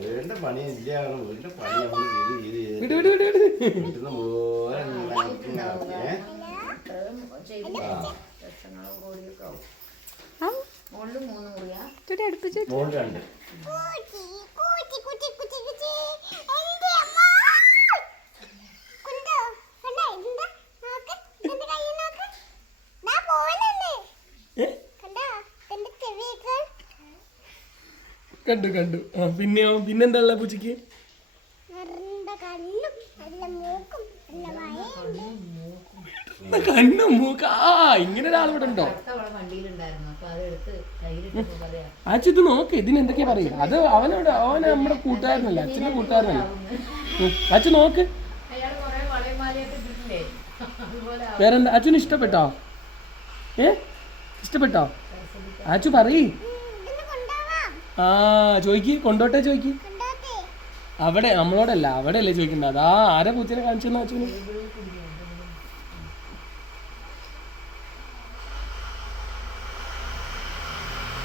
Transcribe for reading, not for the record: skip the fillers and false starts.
വീടിന്റെ പണി ഇല്ല വീടിന്റെ പണി നമ്മൾ മുഴുവൻ കണ്ടു കണ്ടു. പിന്നെയോ പിന്നെന്താ ഉള്ള പൂച്ചക്ക്? കണ്ണും മൂക്ക. ഇങ്ങനെ ഒരാളിവിടെ ഉണ്ടോ? അച്ഛൻ ഇത് നോക്ക്, ഇതിന് എന്തൊക്കെയാ പറയുക? അത് അവനോട് അവൻ നമ്മുടെ കൂട്ടുകാരനല്ല, അച്ഛന്റെ കൂട്ടുകാരനല്ല. അച്ഛൻ നോക്ക്. വേറെന്താ അച്ഛന് ഇഷ്ടപ്പെട്ടോ? ഇഷ്ടപ്പെട്ടോ? അച്ഛൻ പറയ്. ചോയ്ക്ക്, കൊണ്ടോട്ടെ ചോയ്ക്ക്. അവിടെ നമ്മളോടല്ല, അവിടെ അല്ലേ ചോദിക്കണ്ട. അതാ ആരെ പൂച്ചനെ കാണിച്ചെന്ന് അച്ഛന്.